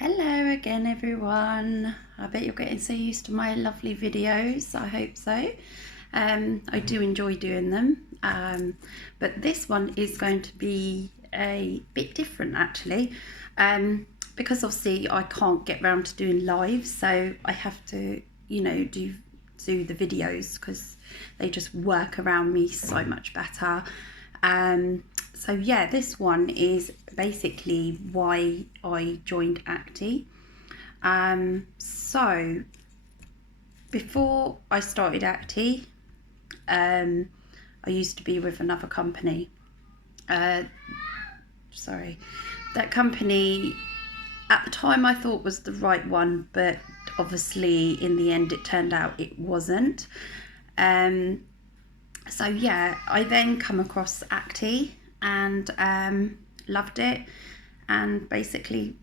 Hello again everyone. I bet you're getting so used to my lovely videos. I hope so. I do enjoy doing them, but this one is going to be a bit different actually, because obviously I can't get round to doing live, so I have to do the videos because they just work around me so much better. So yeah, this one is basically why I joined Acti. So before I started Acti, I used to be with another company. That company at the time I thought was the right one, but obviously in the end it turned out it wasn't. So yeah, I then come across Acti and loved it, and basically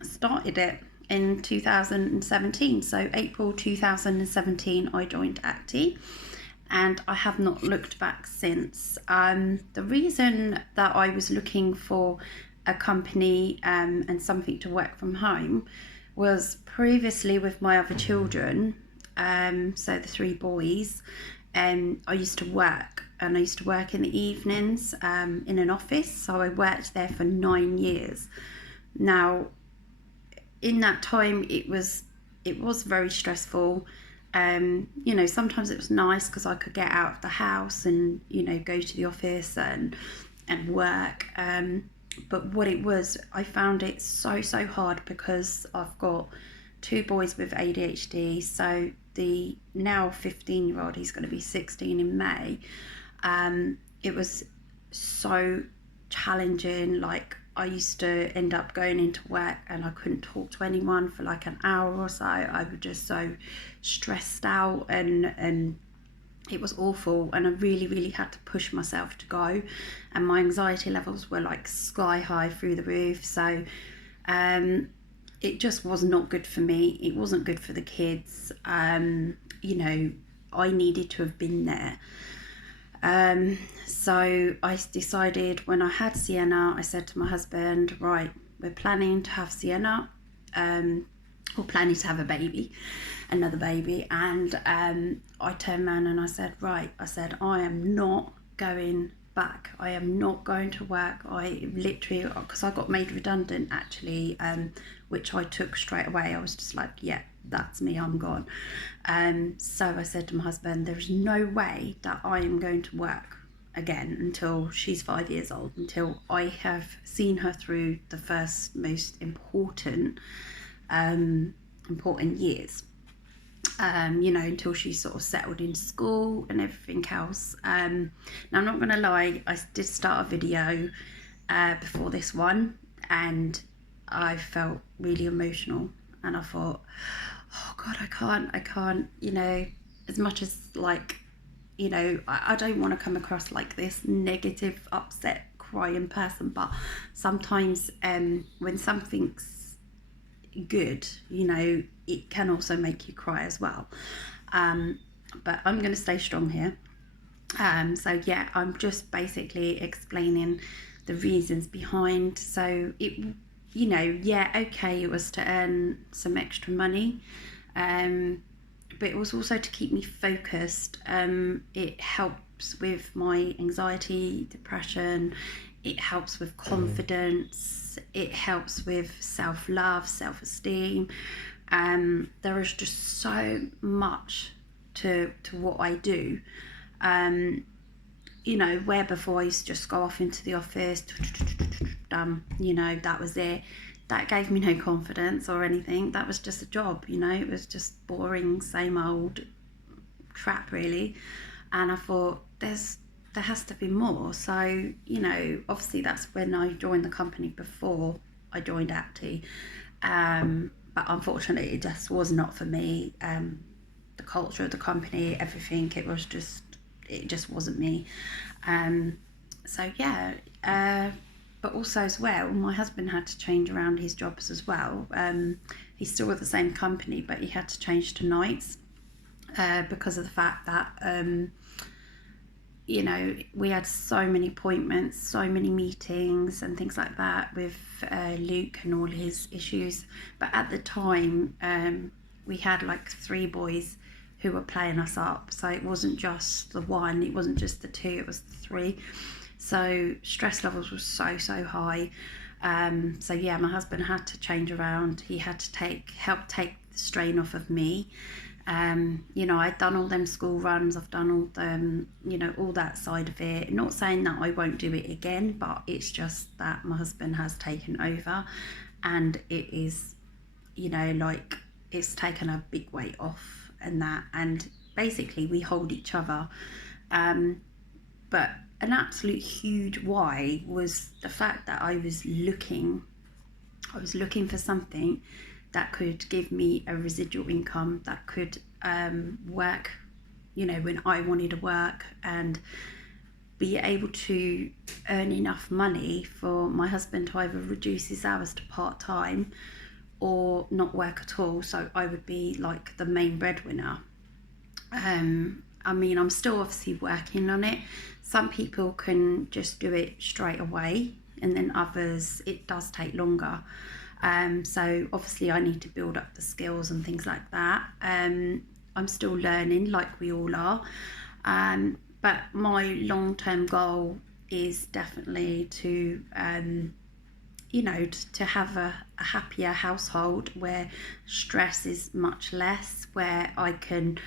started it in 2017. So April 2017 I joined Acti, and I have not looked back since. The reason that I was looking for a company and something to work from home was previously with my other children, so the three boys. I used to work, and I used to work in the evenings in an office, so I worked there for 9 years. Now, in that time, it was very stressful. Sometimes it was nice because I could get out of the house and go to the office and work. But what it was, I found it so hard because I've got two boys with ADHD. So the now 15-year-old, he's going to be 16 in May. It was so challenging. Like, I used to end up going into work and I couldn't talk to anyone for like an hour or so. I was just so stressed out, and it was awful, and I really had to push myself to go, and my anxiety levels were like sky high through the roof. So it just was not good for me. It wasn't good for the kids. I needed to have been there. So I decided, when I had Sienna, I said to my husband, right, we're planning to have Sienna, we're planning to have another baby. And I turned around and I said, right, I am not going back. I am not going to work. I literally, because I got made redundant actually, which I took straight away. I was just like, yeah, that's me, I'm gone. So I said to my husband, there's no way that I am going to work again until she's 5 years old, until I have seen her through the first most important years. Until she's sort of settled in school and everything else. Now, I'm not going to lie, I did start a video before this one, and I felt really emotional, and I thought, oh God, I can't, as much as like, I don't want to come across like this negative, upset, crying person, but sometimes when something's good, it can also make you cry as well. But I'm going to stay strong here. So yeah, I'm just basically explaining the reasons behind. So it, yeah, okay, it was to earn some extra money, but it was also to keep me focused. It helps with my anxiety, depression. It helps with confidence. It helps with self-love, self-esteem. There is just so much to what I do. Where before I used to just go off into the office, done, that was it. That gave me no confidence or anything. That was just a job, it was just boring, same old crap really. And I thought, there has to be more. So, obviously that's when I joined the company, before I joined Acti. But unfortunately it just was not for me. The culture of the company, everything, it just wasn't me. So yeah, but also as well, my husband had to change around his jobs as well. He's still with the same company, but he had to change to nights because of the fact that you know, we had so many appointments, so many meetings and things like that with Luke and all his issues. But at the time, we had like 3 boys who were playing us up. So it wasn't just the one, it wasn't just the 2, it was the 3. So stress levels were so high. So yeah, my husband had to change around. He had to help take the strain off of me. You know, I'd done all them school runs, I've done all them, you know, all that side of it. Not saying that I won't do it again, but it's just that my husband has taken over, and it is, you know, like, it's taken a big weight off and that, and basically we hold each other. But an absolute huge why was the fact that I was looking for something that could give me a residual income that could work, you know, when I wanted to work, and be able to earn enough money for my husband to either reduce his hours to part-time or not work at all, so I would be like the main breadwinner. I mean, I'm still obviously working on it. Some people can just do it straight away, and then others, it does take longer. So obviously I need to build up the skills and things like that. I'm still learning, like we all are. But my long-term goal is definitely to, you know, to have a happier household where stress is much less, where I can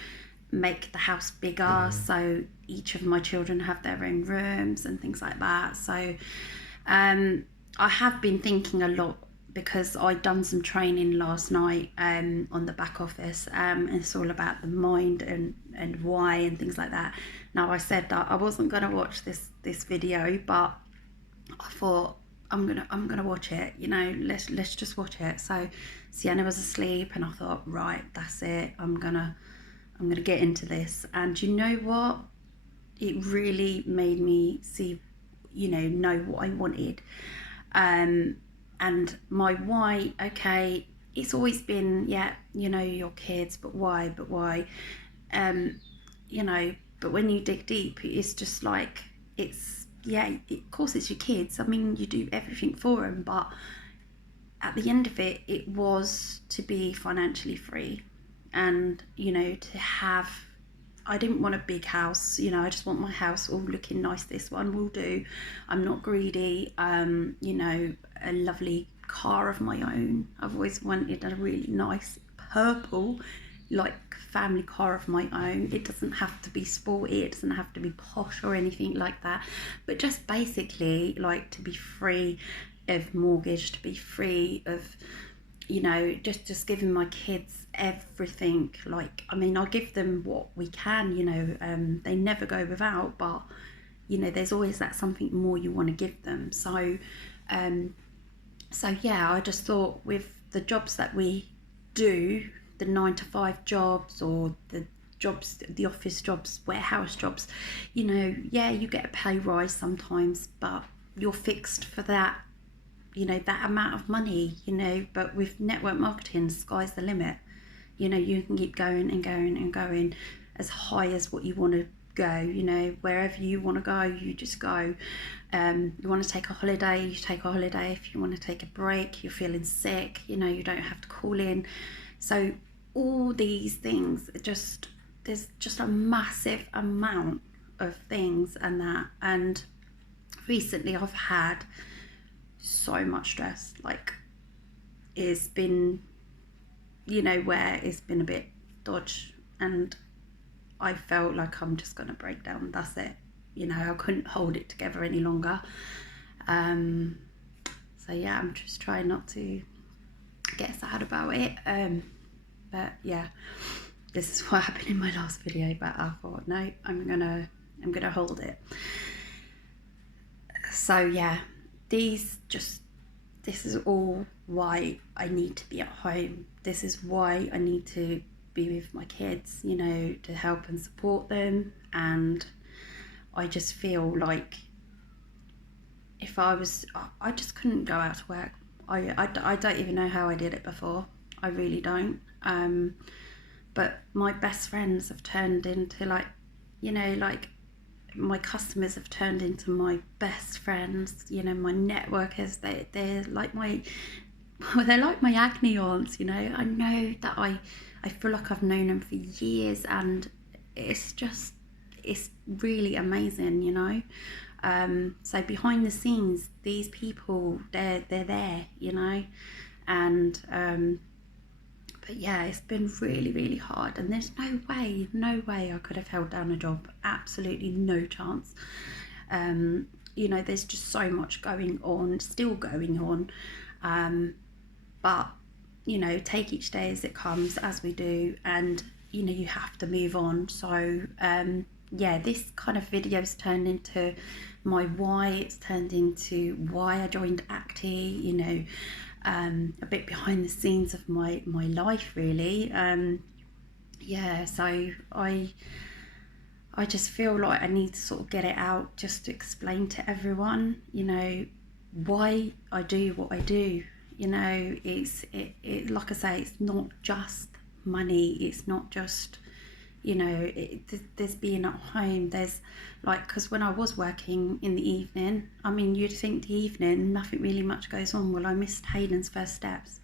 make the house bigger, so each of my children have their own rooms and things like that. So I have been thinking a lot, because I'd done some training last night on the back office, and it's all about the mind and why and things like that. Now, I said that I wasn't going to watch this video, but I thought I'm gonna watch it, you know, let's just watch it. So Sienna was asleep, and I thought, right, that's it, I'm gonna get into this. And you know what, it really made me see, you know what I wanted. And my why, okay, it's always been, yeah, you know, your kids, but why? You know, but when you dig deep, it's just like, it's, yeah, of course it's your kids. I mean, you do everything for them, but at the end of it, it was to be financially free, and, you know, to have, I didn't want a big house, you know, I just want my house all looking nice. This one will do. I'm not greedy. You know, a lovely car of my own. I've always wanted a really nice purple, like, family car of my own. It doesn't have to be sporty, it doesn't have to be posh or anything like that, but just basically, like, to be free of mortgage, to be free of, you know, just giving my kids everything. Like, I mean, I'll give them what we can, you know, they never go without, but, you know, there's always that something more you want to give them. So yeah, I just thought, with the jobs that we do, the 9-to-5 jobs, or the jobs, the office jobs, warehouse jobs, you know, yeah, you get a pay rise sometimes, but you're fixed for that, you know, that amount of money, you know. But with network marketing, sky's the limit. You know, you can keep going and going and going as high as what you want to go, you know, wherever you want to go, you just go. You want to take a holiday, you take a holiday. If you want to take a break, you're feeling sick, you know, you don't have to call in. So all these things, there's just a massive amount of things and that. And recently I've had so much stress, like, it's been, you know, where it's been a bit dodge, and I felt like I'm just gonna break down, that's it, you know, I couldn't hold it together any longer. So yeah, I'm just trying not to get sad about it. But yeah, this is what happened in my last video, but I thought, no, I'm gonna hold it. So yeah, this is all why I need to be at home. This is why I need to be with my kids, you know, to help and support them. And I just feel like if I just couldn't go out to work. I don't even know how I did it before. I really don't. But my best friends have turned into, like, you know, like, my customers have turned into my best friends. You know, my networkers, they're like my well, they're like my Acne aunts. You know, I know that I feel like I've known them for years, and it's just, it's really amazing, you know. So behind the scenes, these people, they're there, you know. And but yeah, it's been really, really hard, and there's no way I could have held down a job. Absolutely no chance. You know, there's just so much going on, still going on. But you know, take each day as it comes, as we do, and you know, you have to move on. So yeah, this kind of video's turned into my why. It's turned into why I joined Acti, you know, a bit behind the scenes of my life, really. Yeah, so I just feel like I need to sort of get it out, just to explain to everyone, you know, why I do what I do. You know, it like I say, it's not just money. It's not just, you know, there's being at home. There's like, because when I was working in the evening, I mean, you'd think the evening nothing really much goes on. Well, I missed Hayden's first steps.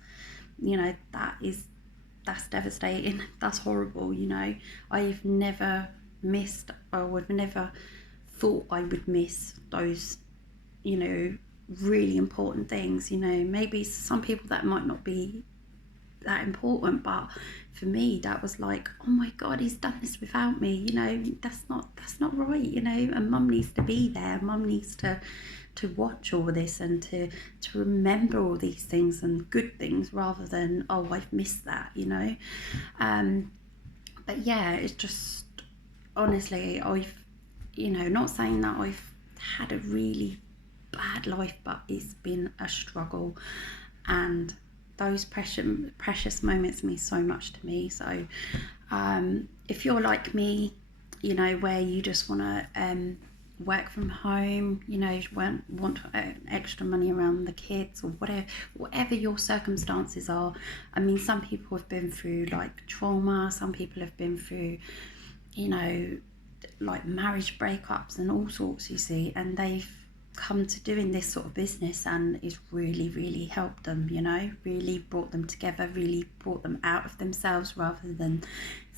You know, that's devastating. That's horrible. You know, I've never missed, or would never thought I would miss those, you know, really important things. You know, maybe some people that might not be that important, but for me that was like, oh my god, he's done this without me. You know, that's not right. You know, and mum needs to be there. Mum needs to watch all this, and to remember all these things and good things, rather than, oh, I've missed that, you know. But yeah, it's just, honestly, I've, you know, not saying that I've had a really bad life, but it's been a struggle, and those precious moments mean so much to me. So if you're like me, you know, where you just want to work from home, you know, you want extra money around the kids, or whatever your circumstances are. I mean, some people have been through like trauma, some people have been through, you know, like marriage breakups and all sorts, you see, and they've come to doing this sort of business, and it's really, really helped them, you know, really brought them together, really brought them out of themselves, rather than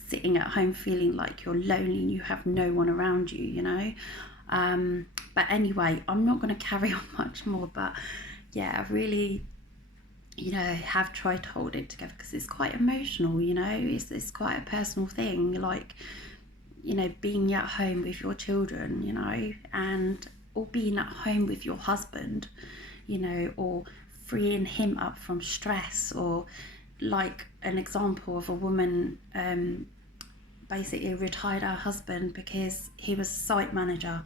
sitting at home feeling like you're lonely and you have no one around you, you know. But anyway, I'm not going to carry on much more, but yeah, I really, you know, have tried to hold it together, because it's quite emotional, you know. It's quite a personal thing, like, you know, being at home with your children, you know, and or being at home with your husband, you know, or freeing him up from stress. Or like an example of a woman basically retired her husband because he was a site manager,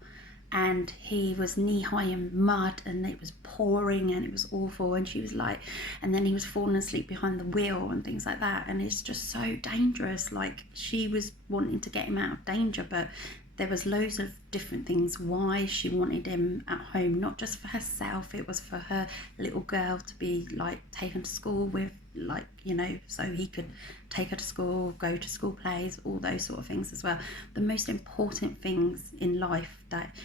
and he was knee-high in mud, and it was pouring, and it was awful, and she was like, and then he was falling asleep behind the wheel and things like that, and it's just so dangerous. Like, she was wanting to get him out of danger, but there was loads of different things why she wanted him at home, not just for herself. It was for her little girl to be like taken to school with, like, you know, so he could take her to school, go to school plays, all those sort of things as well. The most important things in life that,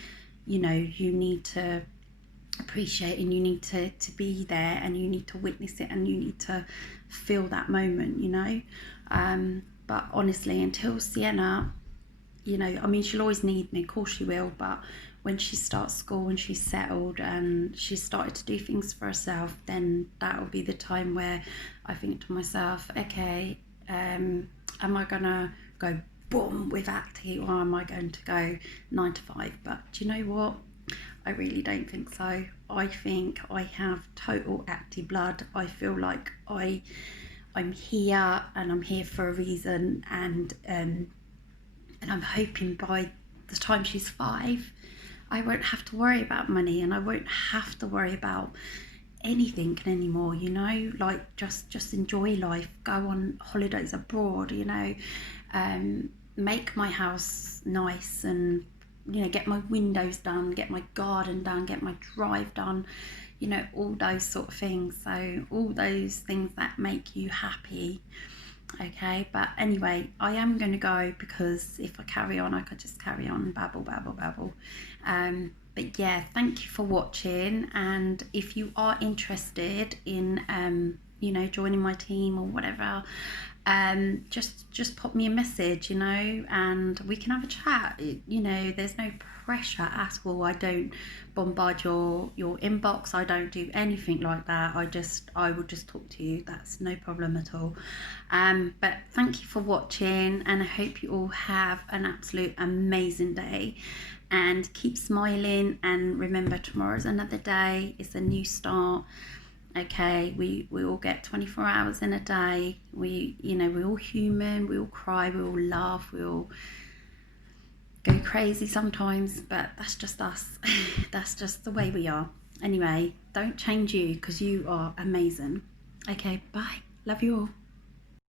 you know, you need to appreciate, and you need to be there, and you need to witness it, and you need to feel that moment, you know. But honestly, until Sienna, you know, I mean, she'll always need me, of course she will, but when she starts school and she's settled and she's started to do things for herself, then that will be the time where I think to myself, okay, am I gonna go boom with Acti, or am I going to go 9 to 5? But do you know what? I really don't think so. I think I have total Acti blood. I feel like I'm here, and I'm here for a reason, and I'm hoping by the time she's 5, I won't have to worry about money, and I won't have to worry about anything anymore, you know. Like, just enjoy life, go on holidays abroad, you know, make my house nice, and, you know, get my windows done, get my garden done, get my drive done, you know, all those sort of things. So all those things that make you happy, Okay, but anyway, I am going to go, because if I carry on, I could just carry on, babble, babble, babble. But yeah, thank you for watching, and if you are interested in you know, joining my team or whatever, just pop me a message, you know, and we can have a chat. You know, there's no pressure at all. I don't bombard your inbox. I don't do anything like that. I will just talk to you. That's no problem at all. But thank you for watching, and I hope you all have an absolute amazing day, and keep smiling, and remember, tomorrow's another day. It's a new start. Okay, we all get 24 hours in a day. You know, we're all human. We all cry, we all laugh, we all go crazy sometimes, but that's just us. That's just the way we are. Anyway, don't change you, because you are amazing. Okay, bye. Love you all.